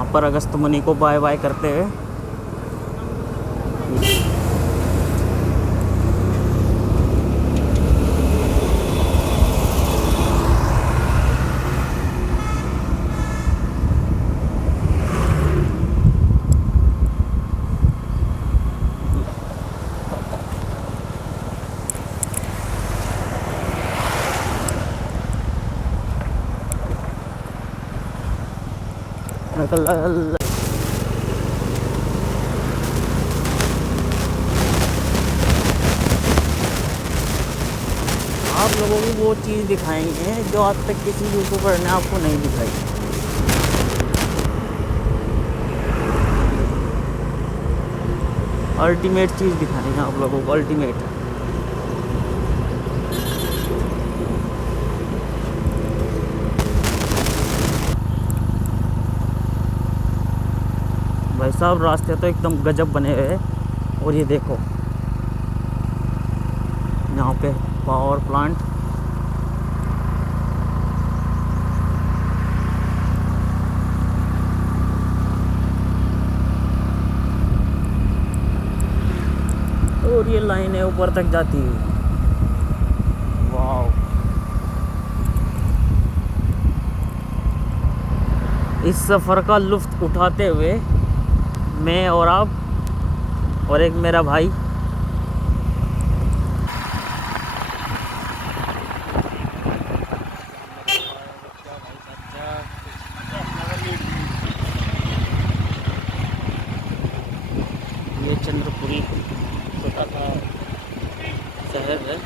यहाँ पर अगस्त मुनि को बाय बाय करते हुए आप लोगों को वो चीज़ दिखाएंगे जो आज तक किसी यूट्यूबर ने आपको नहीं दिखाई। अल्टीमेट चीज़ दिखाएंगे आप लोगों को, अल्टीमेट। भाई साहब रास्ते तो एकदम गजब बने हुए हैं। और ये देखो यहाँ पे पावर प्लांट, और ये लाइनें ऊपर तक जाती है। वाह, इस सफ़र का लुत्फ़ उठाते हुए मैं और आप और एक मेरा भाई ये चंद्रपुरी छोटा सा शहर है।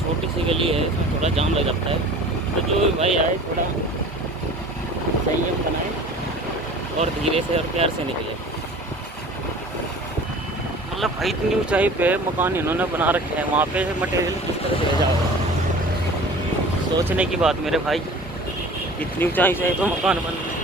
छोटी सी गली है, इसमें थोड़ा जाम लग जाता है, तो जो भी भाई आए थोड़ा संयम बनाए और धीरे से और प्यार से निकले। मतलब भाई इतनी ऊंचाई पे मकान इन्होंने बना रखे हैं, वहाँ पे मटेरियल किस तरह से जाओ, सोचने की बात मेरे भाई। इतनी ऊंचाई से तो मकान बन रहे हैं।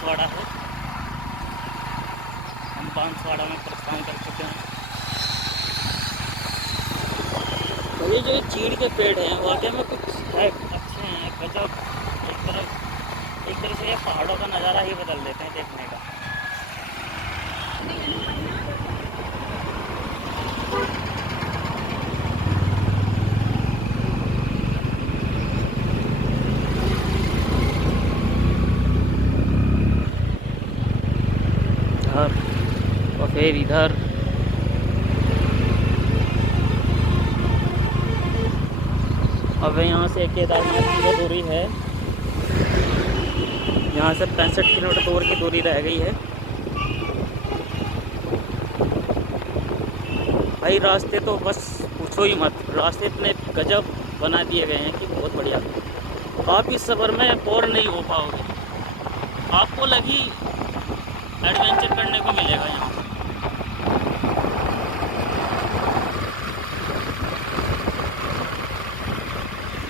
बांसवाड़ा है। हम बांसवाड़ा में प्रस्थान कर चुके हैं। तो ये जो चीड़ के पेड़ हैं वाकई में कुछ है, अच्छे हैं गजब। एक तरह से ये पहाड़ों का नज़ारा ही बदल देते हैं देखने का। और फिर इधर अब यहाँ से केदारनाथ की जो दूरी है, यहाँ से 65 किलोमीटर दूर की दूरी रह गई है। भाई रास्ते तो बस पूछो ही मत, रास्ते इतने गजब बना दिए गए हैं कि बहुत बढ़िया। आप इस सफ़र में बोर नहीं हो पाओगे, आपको लगी एडवेंचर करने को मिलेगा यहाँ।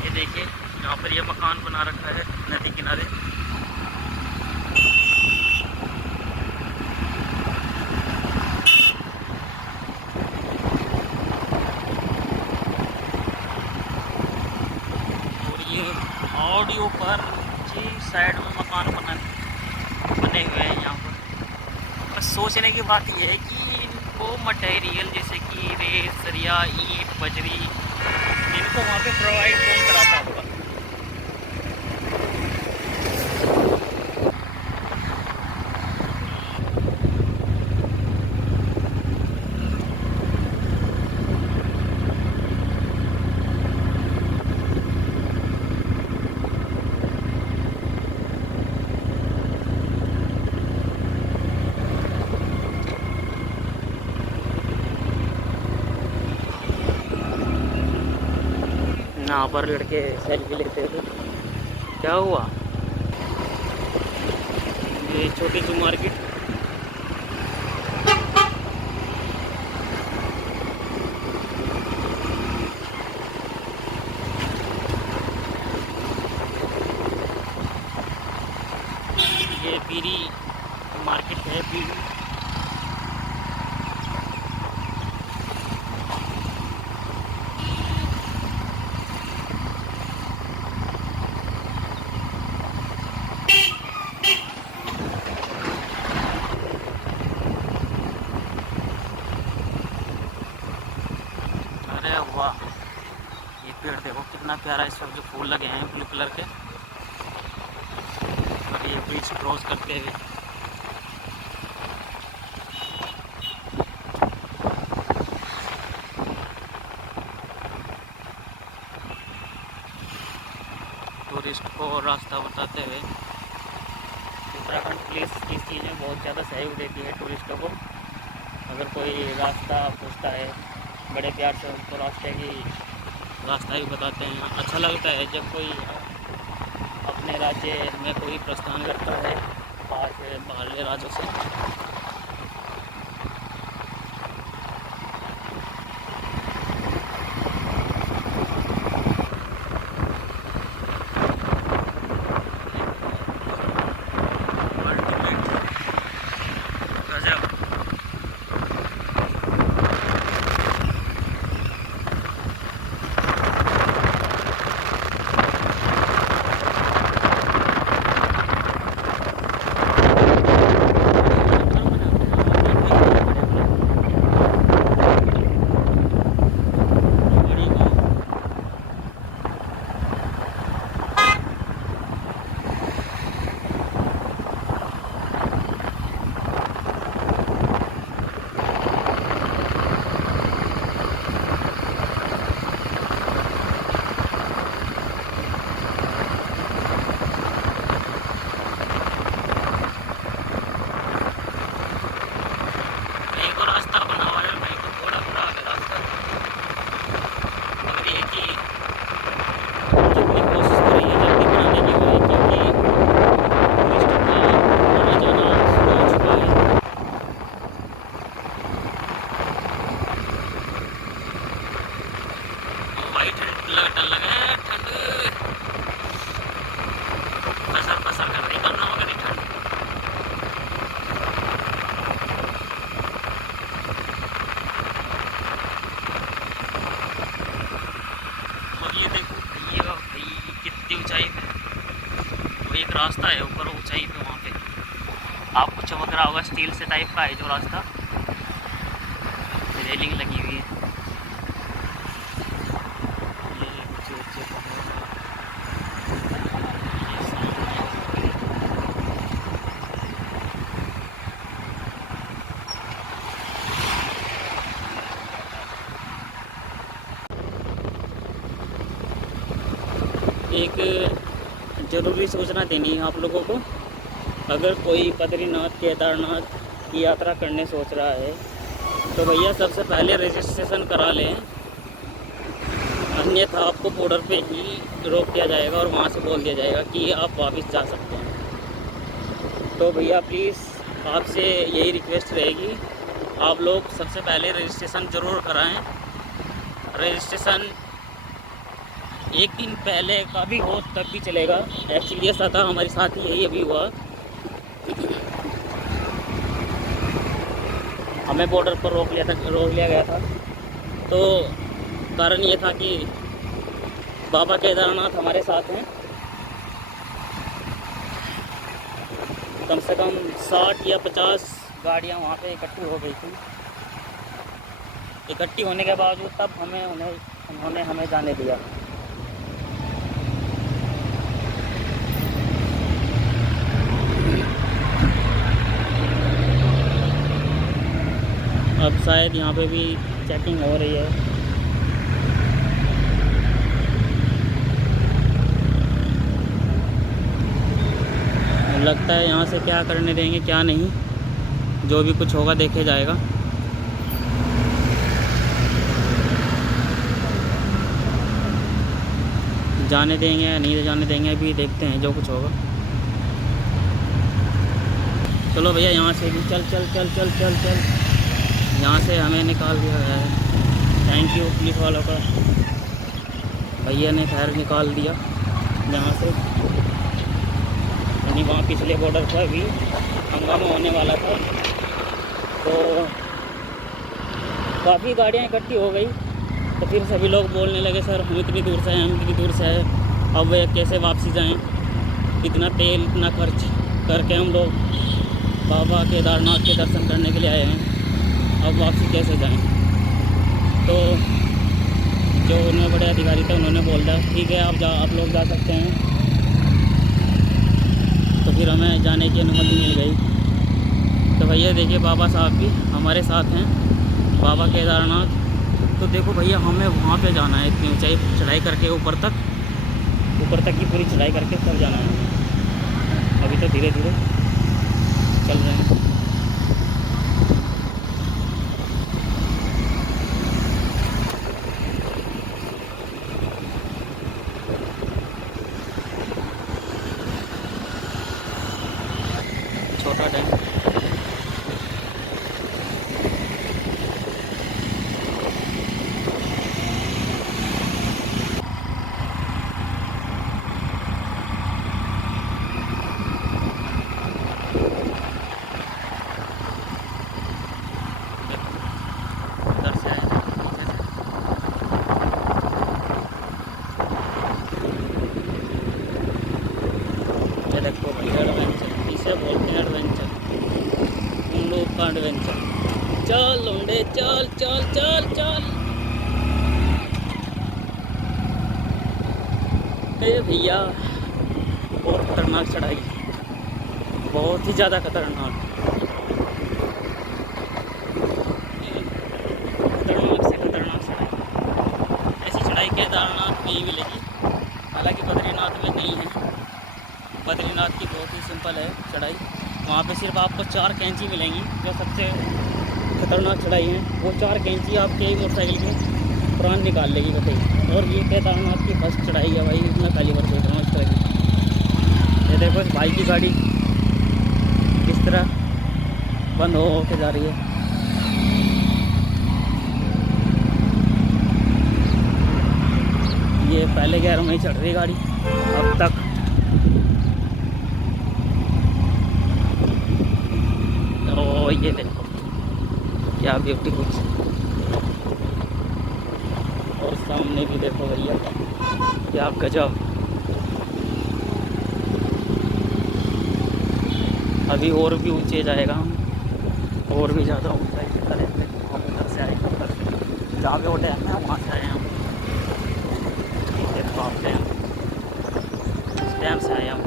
ये देखिए यहाँ पर ये मकान बना रखा है नदी किनारे। और ये ऑडियो पर जी साइड में मकान बने हुए हैं यहाँ पर। बस सोचने की बात यह है कि इनको मटेरियल जैसे कि रेत, सरिया, ईंट, बजरी, इनको वहाँ पे प्रोवाइड कौन कराता होगा। यहाँ पर लड़के सेल्फी लेते थे। क्या हुआ? ये छोटी सी मार्केट, ये पीरी मार्केट है पीरी। अरे वाह, ये पेड़ देखो कितना प्यारा, इस वक्त जो फूल लगे हैं ब्लू कलर के। और ये ब्रिज क्रॉस करते हुए टूरिस्ट को रास्ता बताते हुए। उत्तराखंड पुलिस इस चीज़ में बहुत ज़्यादा सहयोग देती है टूरिस्टों को। अगर कोई रास्ता पूछता है बड़े प्यार से उनको रास्ता ही बताते हैं। अच्छा लगता है जब कोई अपने राज्य में कोई प्रस्थान करता है बाहर राज्यों से। रास्ता है ऊपर ऊंचाई पे, वहाँ पे आपको चमक रहा होगा, स्टील से टाइप का है जो रास्ता, रेलिंग लगी हुई है। ये ऊंचे ऊंचे एक ज़रूरी सूचना देनी है आप लोगों को। अगर कोई बद्रीनाथ केदारनाथ की यात्रा करने सोच रहा है तो भैया सबसे पहले रजिस्ट्रेशन करा लें, अन्यथा आपको बॉर्डर पे ही रोक दिया जाएगा और वहाँ से बोल दिया जाएगा कि आप वापस जा सकते हैं। तो भैया प्लीज़ आपसे यही रिक्वेस्ट रहेगी, आप लोग सबसे पहले रजिस्ट्रेशन ज़रूर कराएं। रजिस्ट्रेशन एक दिन पहले का भी हो तब भी चलेगा। एक्चुअली ऐसा था, हमारे साथ ही यही अभी हुआ, हमें बॉर्डर पर रोक लिया गया था। तो कारण ये था कि बाबा केदारनाथ हमारे साथ हैं, कम से कम 60 या 50 गाड़ियाँ वहाँ पे इकट्ठी हो गई थी। इकट्ठी होने के बावजूद तब उन्होंने हमें जाने दिया। अब शायद यहाँ पे भी चेकिंग हो रही है। लगता है यहाँ से क्या करने देंगे क्या नहीं, जो भी कुछ होगा देखे जाएगा। जाने देंगे या नहीं जाने देंगे अभी देखते हैं, जो कुछ होगा। चलो भैया यहाँ से भी चल चल चल चल चल चल यहाँ से हमें निकाल दिया गया है। थैंक यू पुलिस वालों का, भैया ने खैर निकाल दिया यहाँ से। यानी वहाँ पिछले बॉर्डर पर भी हंगामा होने वाला था, तो काफ़ी गाड़ियाँ इकट्ठी हो गई। तो फिर सभी लोग बोलने लगे, सर हम इतनी दूर से हैं, हम इतनी दूर से हैं, अब वे कैसे वापसी जाएं, इतना तेल इतना खर्च करके हम लोग बाबा केदारनाथ के दर्शन करने के लिए आए हैं, अब वापसी कैसे जाएं। तो जो उन्होंने बड़े अधिकारी थे उन्होंने बोल दिया ठीक है आप लोग जा सकते हैं। तो फिर हमें जाने की अनुमति मिल गई। तो भैया देखिए बाबा साहब भी हमारे साथ हैं, बाबा केदारनाथ। तो देखो भैया हमें वहाँ पे जाना है, इतनी ऊंचाई चढ़ाई करके ऊपर तक की पूरी चढ़ाई करके तब जाना है। अभी तो धीरे धीरे चल रहे हैं। छोटा डैम देखो भैया एडवेंचर, इसे बोलते हैं एडवेंचर, उन लोग का एडवेंचर। चल लौंडे चल चल चल चल। भैया बहुत खतरनाक चढ़ाई, बहुत ही ज़्यादा खतरनाक से खतरनाक चढ़ाई। ऐसी चढ़ाई केदारनाथ में ही मिलेगी, हालांकि बद्रीनाथ में नहीं है। बद्रीनाथ की बहुत ही सिंपल है चढ़ाई, वहाँ पे सिर्फ आपको 4 कैंची मिलेंगी, जो सबसे खतरनाक चढ़ाई है। वो 4 कैंची आपके ही मोटरसाइकिल के प्राण निकाल लेगी कतई। और ये केदारनाथ की फर्स्ट चढ़ाई है भाई, इतना पहली बार सोच रहा हूँ इस तरह की। ये देखो इस भाई की गाड़ी किस तरह बंद हो के जा रही है। ये पहले गियर में ही चढ़ रही गाड़ी अब तक। ओ ये देखो क्या ब्यूटीफुल, और सामने भी देखो भैया क्या गजब। अभी और भी ऊंचे जाएगा हम, और भी ज़्यादा ऊंचाई करेंगे। हम उधर से आएंगे, उधर से जहाँ पे वो डैम है वहाँ से आए हम। देखो आप डैम से आए हम।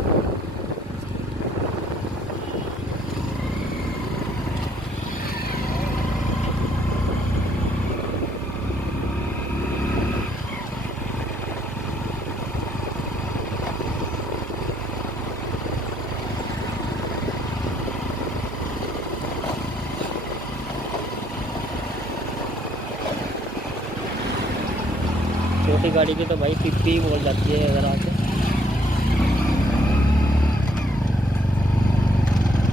छोटी गाड़ी की तो भाई पिप्पी ही बोल जाती है अगर आके।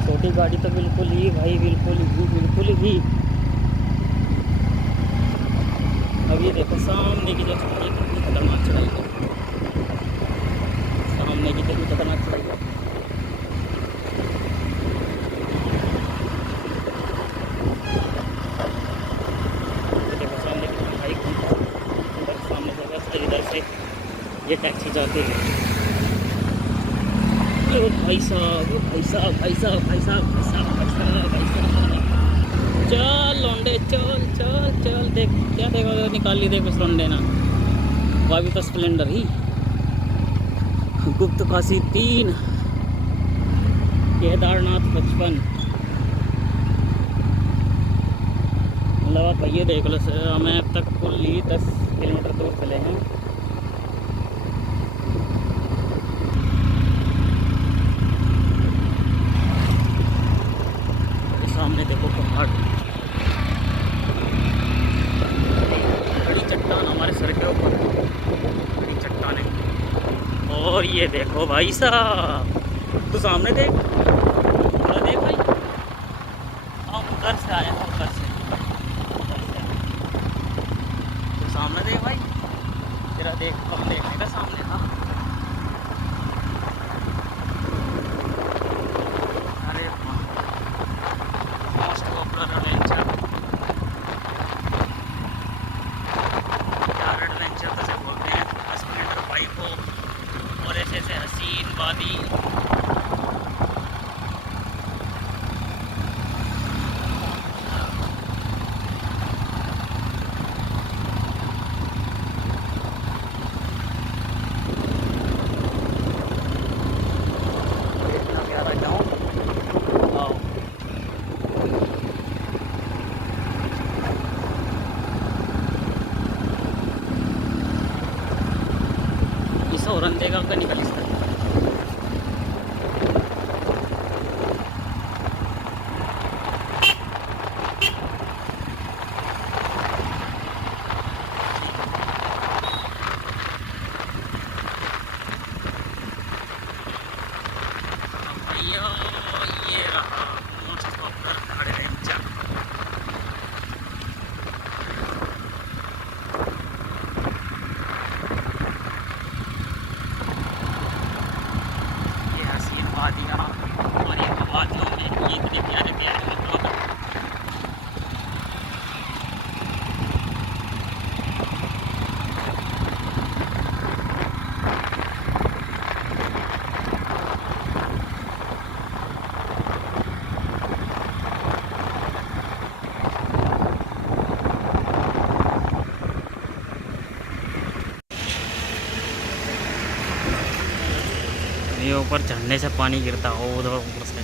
छोटी गाड़ी तो बिल्कुल ही भाई, बिल्कुल ही। अब ये देखो सामने की जो चढ़ाई है कितनी खतरनाक चढ़ाई है, सामने की कितनी खतरनाक चढ़ाई है। देखो सामने कितनी भाई, उधर सामने से रास्ते, इधर से ये टैक्सी जाती है। ओ भाई साहब, भाई साहब, भाई साहब, भाई साहब, भाई साहब, भाई साहब, भाई साहब। चल लौंडे चल चल चल, देख क्या देखो, निकाल ली देख उस लौंडे ना। वो अभी तो स्प्लेंडर ही। गुप्त काशी 3, केदारनाथ 55। मतलब आप भैया देख लो, हमें अब तक कुल ही 10 किलोमीटर दूर चले हैं। सामने देखो पहाड़, बड़ी चट्टान हमारे सर के ऊपर, बड़ी चट्टानें। और ये देखो भाई साहब, तू सामने देख, थोड़ा देख भाई। हम उधर से आए हैं, उधर से, तू सामने देख भाई, तेरा देख, कम देखने का सामने था। अरे मोस्ट पॉपुलर एडवेंचर, यार एडवेंचर तो से बोलते हैं, स्प्लेंडर बाइक हो और ऐसे ऐसे हसीन वादी। इतना प्यारा गाँव। वाह, इस औरंदे का निकल इसका। भैया ये रहा मोस्ट पॉपुलर एडवेंचर। ये हसीन वादियाँ, और ये वादियों में ये इतने प्यारे प्यारे मतलब। ये ऊपर झरने से पानी गिरता हो उधर ऊपर से।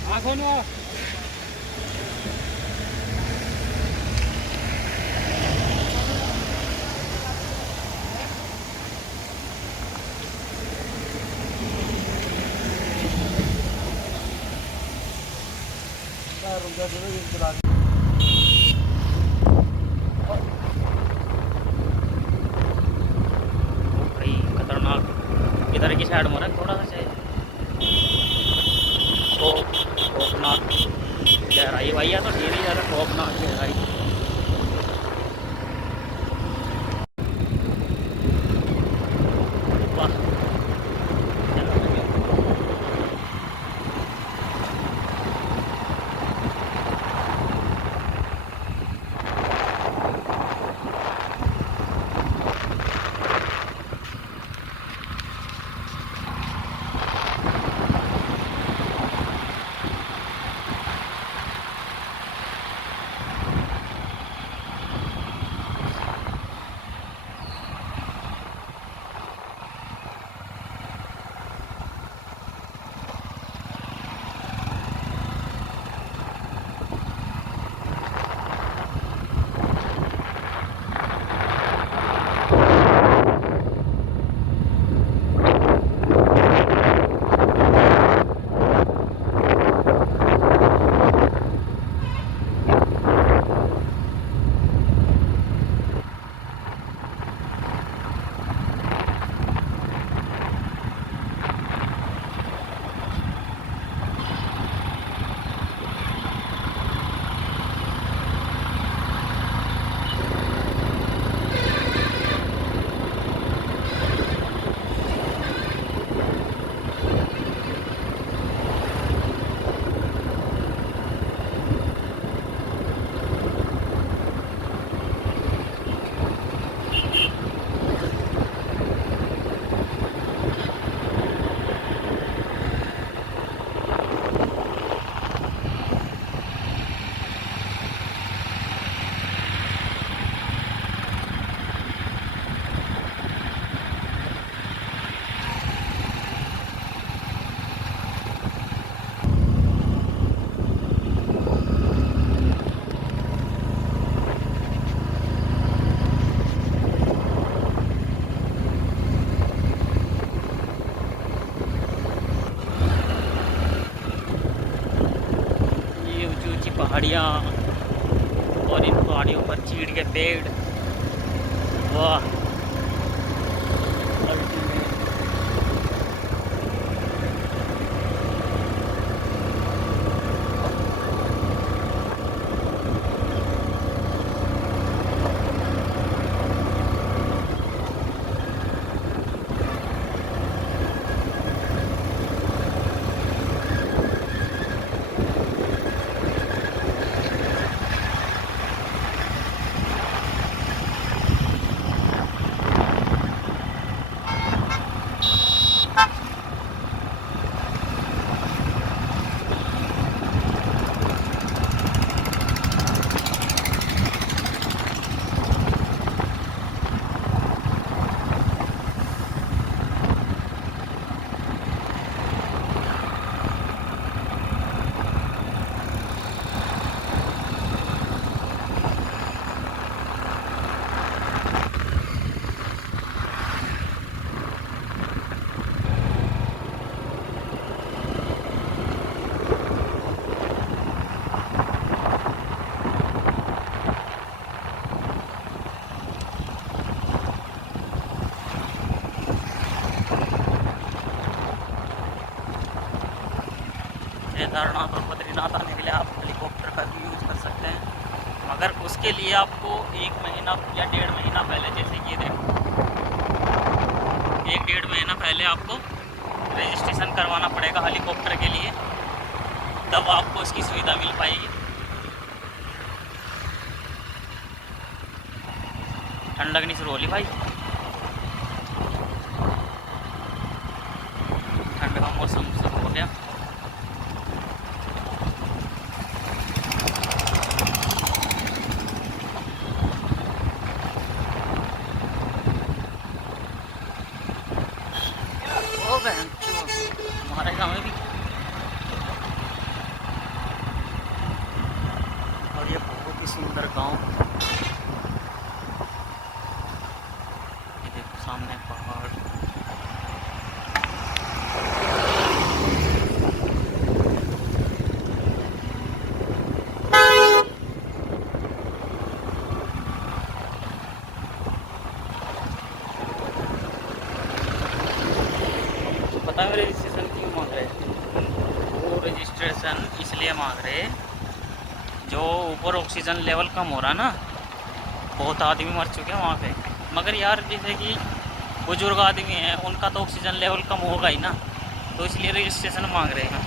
भाई खतरनाक, इधर की साइड में थोड़ा सा चाहिए। खौफनाक गहराई भैया, तो ढेर ही ज़्यादा खौफनाक गहराई। वाह, ऊंची पहाड़ियाँ और इन पहाड़ियों पर चीड़ के पेड़। वाह, केदारनाथ और बद्रीनाथ आने के लिए आप हेलीकॉप्टर का भी यूज़ कर सकते हैं, मगर उसके लिए आपको 1 महीना या 1.5 महीना पहले, जैसे ये देखो 1-1.5 महीना पहले आपको रजिस्ट्रेशन करवाना पड़ेगा हेलीकॉप्टर के लिए, तब आपको इसकी सुविधा मिल पाएगी। ठंड लगनी शुरू होली भाई, ठंड का मौसम शुरू हो गया। हमारे गाँव में भी, और ये बहुत ही सुंदर गांव, ये देखो सामने पहाड़। पता है रजिस्ट्रेशन क्यों मांग रहे हैं? वो रजिस्ट्रेशन इसलिए मांग रहे हैं, जो ऊपर ऑक्सीजन लेवल कम हो रहा ना, बहुत आदमी मर चुके हैं वहाँ पे, मगर यार जैसे कि बुजुर्ग आदमी हैं, उनका तो ऑक्सीजन लेवल कम होगा ही ना, तो इसलिए रजिस्ट्रेशन मांग रहे हैं।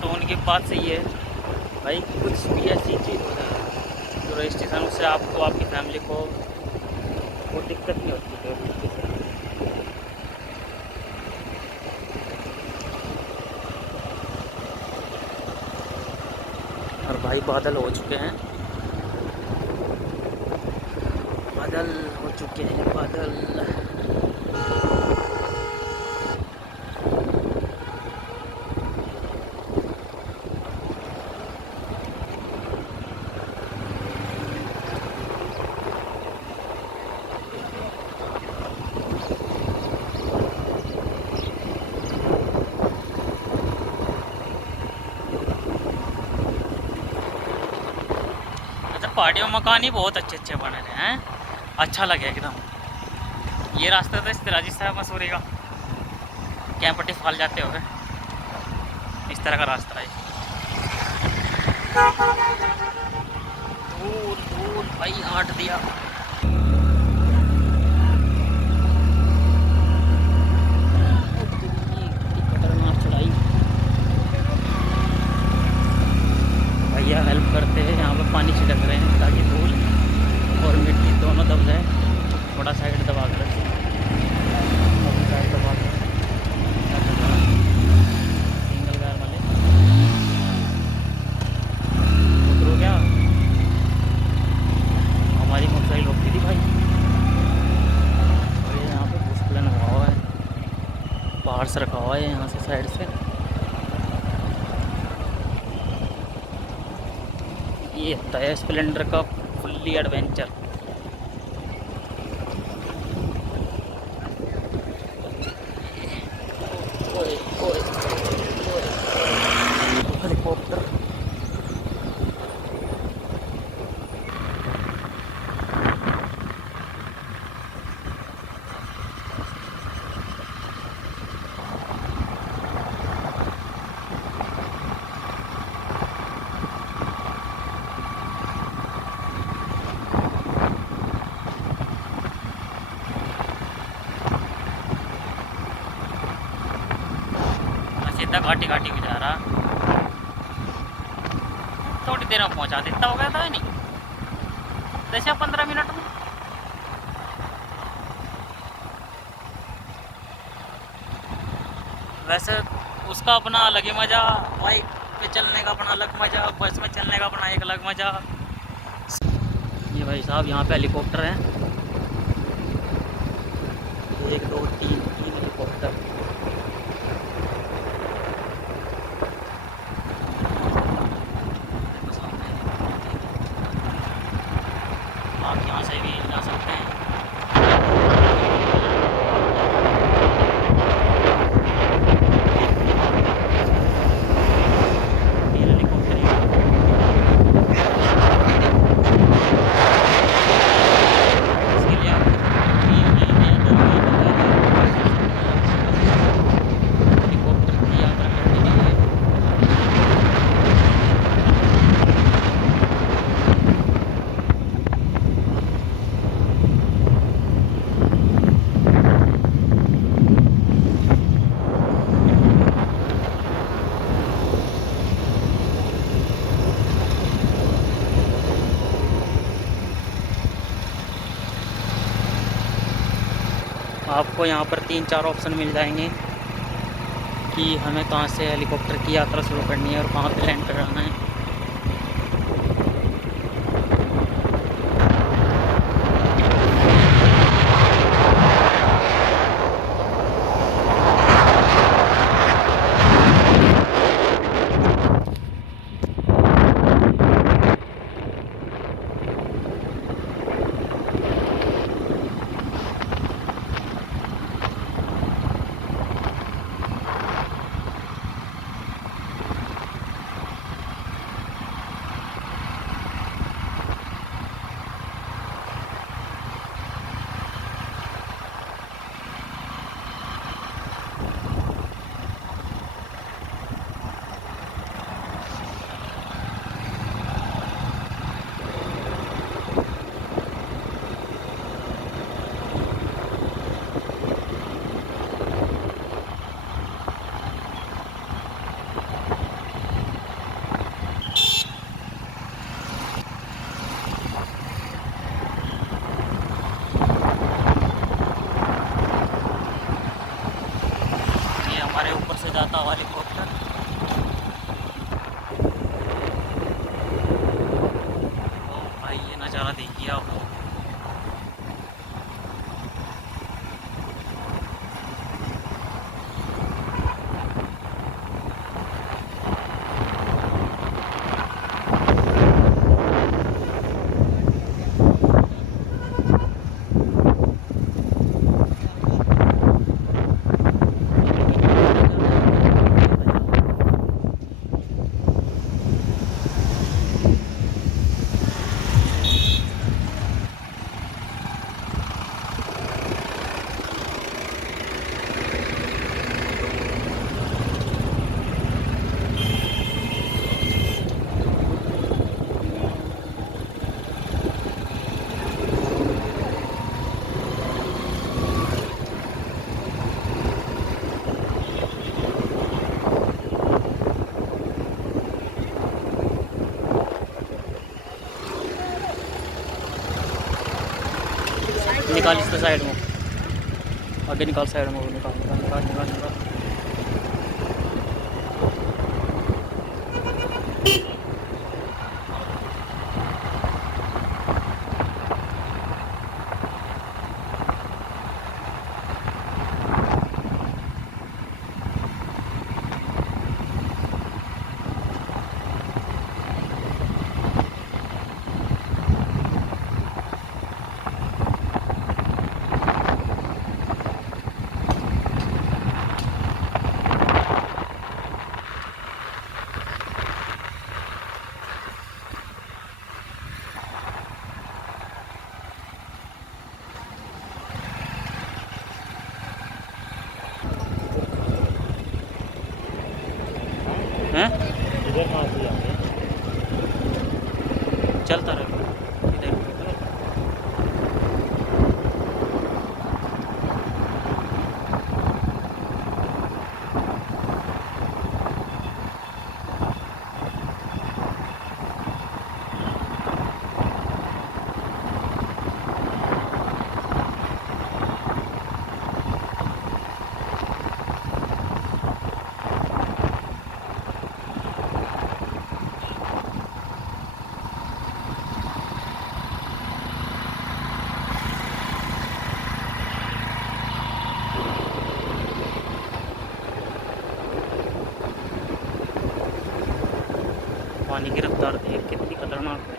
तो उनकी बात सही है भाई, कुछ भी ऐसी चीज़ हो जाए तो रजिस्ट्रेशन, उससे आपको आपकी फैमिली को वो दिक्कत नहीं होती है। और भाई बादल हो चुके हैं, बादल हो चुके हैं, बादल। पहाड़ियों में मकान ही बहुत अच्छे अच्छे बने रहे हैं, अच्छा लगे एकदम। ये रास्ता तो इस राजस्थान मसूरी का कैंपटी फॉल जाते हो गए, इस तरह का रास्ता है। दूर दूर भाई आट दिया। खतरनाक चढ़ाई, भैया हेल्प करते हैं, यहाँ पे पानी छिड़क रहे हैं ताकि धूल और मिट्टी दोनों दब जाए। थोड़ा साइड दबा कर साइड दबा कर सिंगल गायर वाले उतरो क्या, हमारी मोटरसाइकिल रोकती थी भाई। और ये यहाँ पे भूस्खलन हुआ हुआ है, पहाड़ से रखा हुआ है यहाँ से साइड से। ये होता है स्प्लेंडर का फुल्ली एडवेंचर। हेलीकॉप्टर सीधा घाटी घाटी में जा रहा। थोड़ी देर में पहुंचा देता होगा था नहीं 10 या 15 मिनट में। वैसे उसका अपना अलग ही मज़ा, बाइक पे चलने का अपना अलग मज़ा, बस में चलने का अपना एक अलग मज़ा। ये भाई साहब यहाँ पे हेलीकॉप्टर हैं, 1 2 3 हेलीकॉप्टर। आप यहाँ से भी जा सकते हैं। आपको यहाँ पर 3-4 ऑप्शन मिल जाएंगे कि हमें कहाँ से हेलीकॉप्टर की यात्रा शुरू करनी है और कहाँ पे लैंड कराना है। हमारे ऊपर से जाता हुआ हेलीकॉप्टर। ओ भाई ये नज़ारा देखिए आप। निकाल इसके साइड में, आगे निकाल, साइड में निकाल निकाल निकाल निकाल निकाल। हैं इधर कहाँ से जाते हैं? चलता रहे इधर। देखिए कितनी खतरनाक है।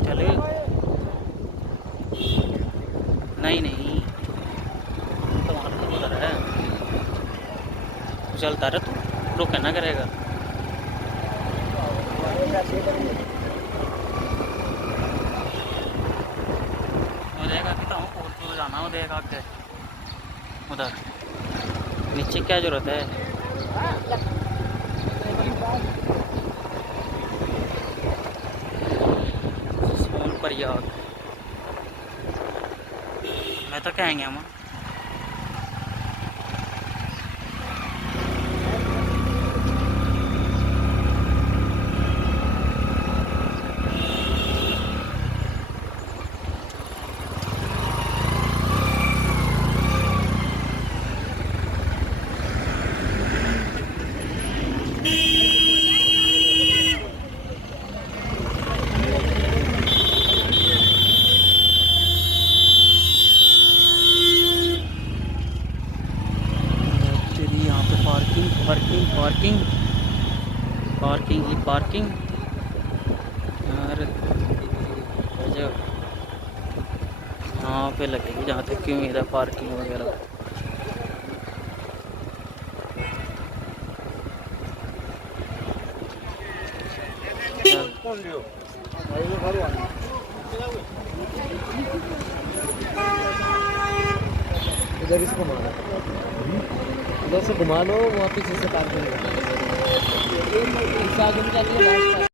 चले नहीं नहीं, तुम्हारा तो उधर है, चलता रहे तू, रोक ना करेगा। वो देखा कि तो पोल जाना, वो देखा के उधर नीचे क्या जरूरत है। सोन प्रयाग मैं तो कहेंगे हम। यहाँ पे पार्किंग पार्किंग पार्किंग पार्किंग ही पार्किंग। और जो यहाँ पे लगेगी जहाँ तक की उम्मीद है पार्किंग वगैरह। इधर इसको घुमा लो, इधर से घुमा लो, वहाँ पीछे से पार्किंग है। आगे में जाती है।